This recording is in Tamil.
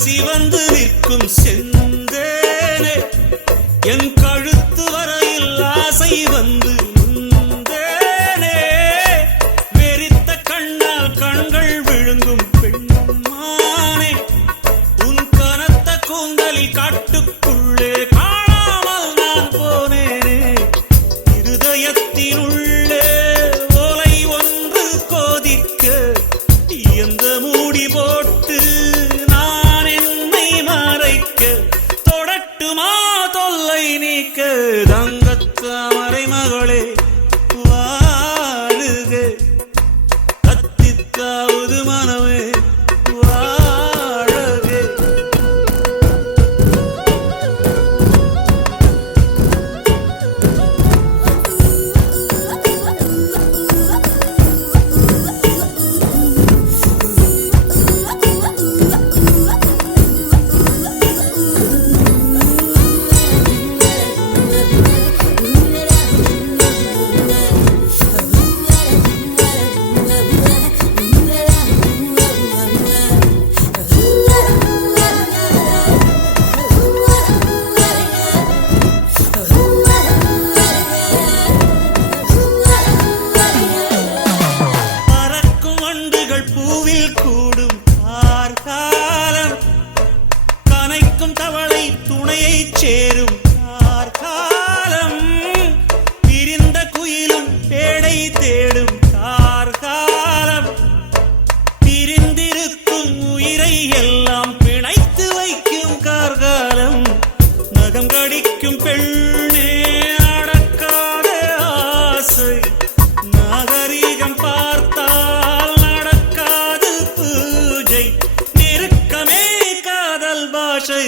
சிவந்து நிற்கும் செந்தேனே என் கழுத்து வரையில் ஆசை வந்து நுந்தேனே வெறித்த கண்ணால் கண்கள் விழுங்கும் பெண்மானே உன் கனத்த கூந்தலில் காட்டுக்குள்ளே காணாமல் நான் போனேனே இருதயத்தின் உள்ளே ஓலை ஒன்று கோதிக்க எந்த மூடி போட்டு தங்கத்தாமரை மகளே வாழுக கத்தித்தாவது மனமே வாழக பூவில் கூடும் கார்காலம் கனைக்கும் தவளை துணையை சேரும் கார்காலம் பிரிந்த குயிலும் பேடை தேடும் கார்காலம் பிரிந்திருக்கும் உயிரை எல்லாம் பிணைத்து வைக்கும் கார்காலம் நகம் கடிக்கும் பெண்ணே அடக்காத ஆசை நாகரிகம் பார்த்தால் நெருக்கமே காதல் பாஷை